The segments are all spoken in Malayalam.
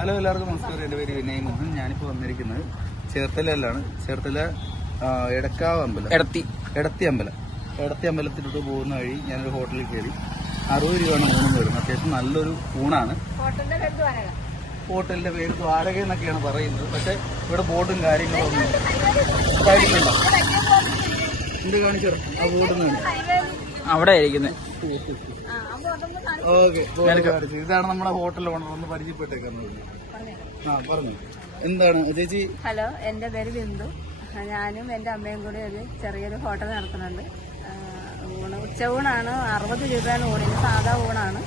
ഹലോ, എല്ലാവർക്കും നമസ്കാരം. എൻ്റെ പേര് വിനയ് മോഹൻ. ഞാനിപ്പോൾ വന്നിരിക്കുന്നത് ചേർത്തലയിലാണ്. ചേർത്തല എടക്കാവ് അമ്പലം, എടത്തി അമ്പലത്തിലോട്ട് പോകുന്ന വഴി ഞാനൊരു ഹോട്ടലിൽ കയറി. 60 രൂപയാണ് ഊണ് വരുന്നത്. അത്യാവശ്യം നല്ലൊരു ഊണാണ്. ഹോട്ടലിന്റെ പേര് ദ്വാരക എന്നൊക്കെയാണ് പറയുന്നത്. പക്ഷെ ഇവിടെ ബോർഡും കാര്യങ്ങളൊന്നും കാര്യമില്ല. എന്ത് കാണിച്ചു ആ ബോർഡ് അവിടെ ഇരിക്കുന്നത്. ഓക്കെ, ഇതാണ് നമ്മുടെ ഹോട്ടൽ ഓണർ. ഒന്ന് പരിചയപ്പെട്ടേക്കുന്നത്. പറഞ്ഞു എന്താണ് ചേച്ചി? ഹലോ, എന്റെ പേര് ബിന്ദു. ഞാനും എന്റെ അമ്മയും കൂടി ഒരു ചെറിയൊരു ഹോട്ടൽ നടത്തുന്നുണ്ട്. ഉച്ചയൂണാണ്. 60 രൂപയാണ് ഊണിന്. സാധാ ഊണാണ്.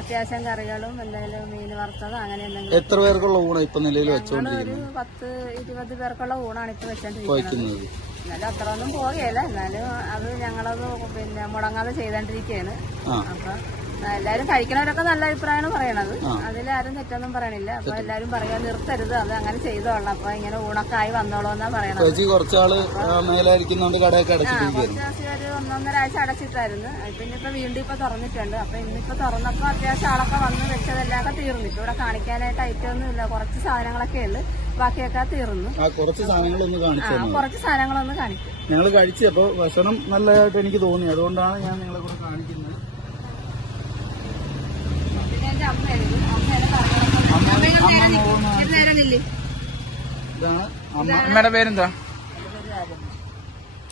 അത്യാവശ്യം കറികളും എന്തെങ്കിലും മീൻ വറുത്തത് അങ്ങനെ എന്തെങ്കിലും. എത്ര പേർക്കുള്ള ഊണ് ഇപ്പൊ നിലയിൽ വെച്ചോണ്ടിരിക്കുന്നത്? ഒരു 10-20 പേർക്കുള്ള ഊണാണ് ഇപ്പൊ വെച്ചോണ്ടിരിക്കുന്നത്. എന്നാലും അത്ര ഒന്നും പോകുകയല്ല. എന്നാലും അത് ഞങ്ങളത് മുടങ്ങാതെ ചെയ്തോണ്ടിരിക്കുകയാണ്. അപ്പൊ എല്ലാരും കഴിക്കണവരൊക്കെ നല്ല അഭിപ്രായമാണ് പറയണത്. അതിലാരും തെറ്റൊന്നും പറയണില്ല. അപ്പൊ എല്ലാരും പറയാ നിർത്തരുത്, അത് അങ്ങനെ ചെയ്തോളാം. അപ്പൊ ഇങ്ങനെ ഊണക്കായി വന്നോളൂ എന്നാ പറയണത്. കുറച്ചാള് ഒരു 1-1.5 ആഴ്ച അടച്ചിട്ടായിരുന്നു. ഇപ്പൊ വീണ്ടും ഇപ്പൊ തുറന്നിട്ടുണ്ട്. അപ്പൊ ഇന്നിപ്പോ തുറന്നപ്പോ അത്യാവശ്യം ആളൊക്കെ വന്ന് വെച്ചതെല്ലാം തീർന്നു. ഇപ്പൊ ഇവിടെ കാണിക്കാനായിട്ട് ഐറ്റമൊന്നും ഇല്ല. കുറച്ച് സാധനങ്ങളൊക്കെ ഉള്ളു. ബാക്കിയൊക്കെ തീർന്നു. കുറച്ച് സാധനങ്ങളൊന്ന് കാണിക്കും. ഞങ്ങൾ കഴിച്ചപ്പോ ഭക്ഷണം നല്ലതായിട്ട് എനിക്ക് തോന്നി. അതുകൊണ്ടാണ് ഞാൻ നിങ്ങളെ കൂടെ കാണിക്കുന്നത്. അമ്മയുടെ പേരെന്താ?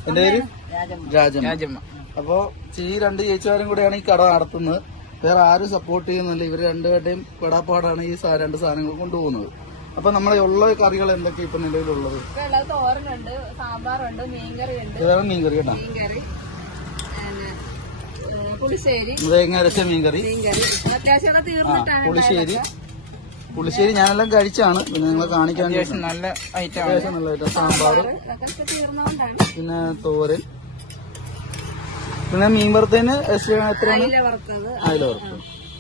എന്റെ പേര് രാജമ്മ. അപ്പൊ ഈ 2 ചേച്ചിമാരും കൂടെയാണ് ഈ കട നടത്തുന്നത്. വേറെ ആരും സപ്പോർട്ട് ചെയ്യുന്നില്ല. ഇവർ രണ്ടുപേരുടെയും പെടാപ്പാടാണ് ഈ 2 സാധനങ്ങൾ കൊണ്ടുപോകുന്നത്. അപ്പൊ നമ്മളെ ഉള്ള കറികൾ എന്തൊക്കെ ഇപ്പൊ നിലവിലുള്ളത്? തോരനുണ്ട്, സാമ്പാറുണ്ട്, മീൻകറി ഉണ്ട്. ഏതാണ് മീൻകറി? കേട്ടാ, പുളിശ്ശേരി, തേങ്ങ അരച്ച മീൻകറി, പുളിശ്ശേരി ഞാനെല്ലാം കഴിച്ചാണ്. പിന്നെ നിങ്ങളെ കാണിക്കാൻ നല്ല ഐറ്റം. സാമ്പാർ, പിന്നെ തോരൻ, പിന്നെ മീൻ വറുത്തതിന് എത്രയാണ്? അയില വറുത്തത്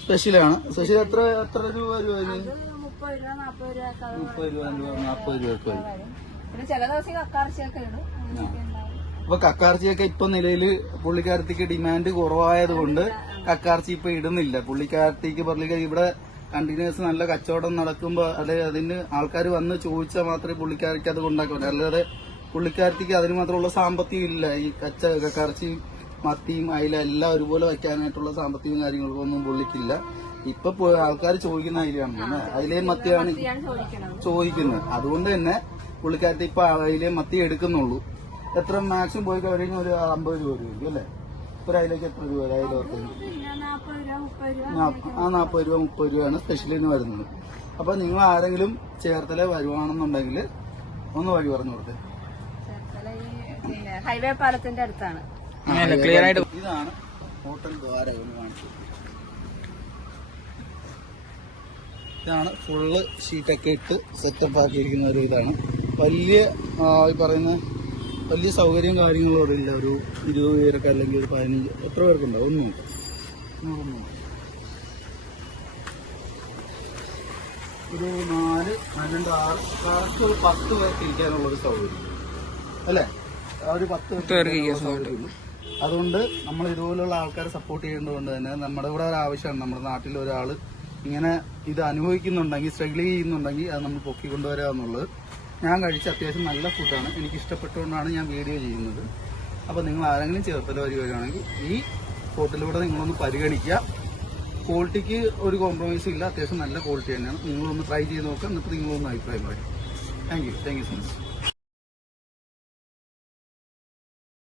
സ്പെഷ്യലാണ്. സ്പെഷ്യൽ എത്ര രൂപ? 30 രൂപ, 40 രൂപ. അപ്പൊ കക്കാർച്ചിയൊക്കെ ഇപ്പൊ നിലയില് പുള്ളിക്കാരത്തിക്ക് ഡിമാൻഡ് കുറവായത് കൊണ്ട് കക്കാർച്ചി ഇപ്പൊ ഇടുന്നില്ല. പുള്ളിക്കാരത്തിക്ക് ഇവിടെ കണ്ടിന്യൂസ് നല്ല കച്ചവടം നടക്കുമ്പോ അതിന് ആൾക്കാർ വന്ന് ചോദിച്ചാൽ മാത്രമേ പുള്ളിക്കാരിക്ക് അത് കൊണ്ടാക്കാൻ. അല്ലാതെ പുള്ളിക്കാരത്തിക്ക് അതിന് മാത്രമുള്ള സാമ്പത്തികം ഇല്ല. ഈ കക്കാർച്ചിയും മത്തിയും അയില എല്ലാം ഒരുപോലെ വയ്ക്കാനായിട്ടുള്ള സാമ്പത്തികവും കാര്യങ്ങൾക്കൊന്നും പുള്ളിക്കില്ല. ഇപ്പൊ ആൾക്കാർ ചോദിക്കുന്ന അയിലാണ്. അയിലയും മത്തിയാണ് ചോദിക്കുന്നത്. അതുകൊണ്ട് തന്നെ പുള്ളിക്കാരത്തി ഇപ്പൊ അയിലയും മത്തി എടുക്കുന്നുള്ളൂ. എത്ര മാക്സിമം പോയി കഴിഞ്ഞാൽ ഒരു 50 രൂപ വരും അല്ലേ? ഒരു അയിലേക്ക് എത്ര രൂപ? അയില 40 രൂപ 30 രൂപയാണ് സ്പെഷ്യലിന് വരുന്നത്. അപ്പൊ നിങ്ങൾ ആരെങ്കിലും ചേർത്തല വരുവാണെന്നുണ്ടെങ്കിൽ ഒന്ന് വഴി പറഞ്ഞു കൊടുത്തേ. ഹൈവേ പാലത്തിന്റെ അടുത്താണ്. ഇതാണ് ഹോട്ടൽ ദ്വാരക. കാണിച്ചത് ഇതാണ്. ഫുള്ള് ഷീറ്റൊക്കെ ഇട്ട് സെറ്റപ്പ് ആക്കിയിരിക്കുന്ന ഒരു ഇതാണ്. വലിയ ഈ പറയുന്ന വലിയ സൗകര്യം കാര്യങ്ങളും അവിടെ ഇല്ല. ഒരു 20 പേരൊക്കെ അല്ലെങ്കിൽ ഒരു 15 എത്ര പേർക്കുണ്ടാവും? ഒന്നും ഒരു 4, 5, 6 കറക്റ്റ് ഒരു 10 പേർക്ക് ഇരിക്കാനുള്ളൊരു സൗകര്യം അല്ലേ? ഒരു 10 പേർക്ക്. അതുകൊണ്ട് നമ്മൾ ഇതുപോലുള്ള ആൾക്കാരെ സപ്പോർട്ട് ചെയ്യേണ്ടതുകൊണ്ട് തന്നെ നമ്മുടെ ഇവിടെ ഒരു ആവശ്യമാണ്. നമ്മുടെ നാട്ടിൽ ഒരാൾ ഇങ്ങനെ ഇത് അനുഭവിക്കുന്നുണ്ടെങ്കിൽ, സ്ട്രഗിൾ ചെയ്യുന്നുണ്ടെങ്കിൽ അത് നമ്മൾ പൊക്കിക്കൊണ്ടുവരിക എന്നുള്ളത്. ഞാൻ കഴിച്ച അത്യാവശ്യം നല്ല ഫുഡാണ്. എനിക്ക് ഇഷ്ടപ്പെട്ടുകൊണ്ടാണ് ഞാൻ വീഡിയോ ചെയ്യുന്നത്. അപ്പോൾ നിങ്ങൾ ആരെങ്കിലും ചേർത്തല വരികയാണെങ്കിൽ ഈ ഹോട്ടലിലൂടെ നിങ്ങളൊന്ന് പരിഗണിക്കുക. ക്വാളിറ്റിക്ക് ഒരു കോംപ്രമൈസും ഇല്ല. അത്യാവശ്യം നല്ല ക്വാളിറ്റി തന്നെയാണ്. നിങ്ങളൊന്ന് ട്രൈ ചെയ്ത് നോക്കുക. എന്നിട്ട് നിങ്ങളൊന്ന് അഭിപ്രായം പറയും. Thank you so much.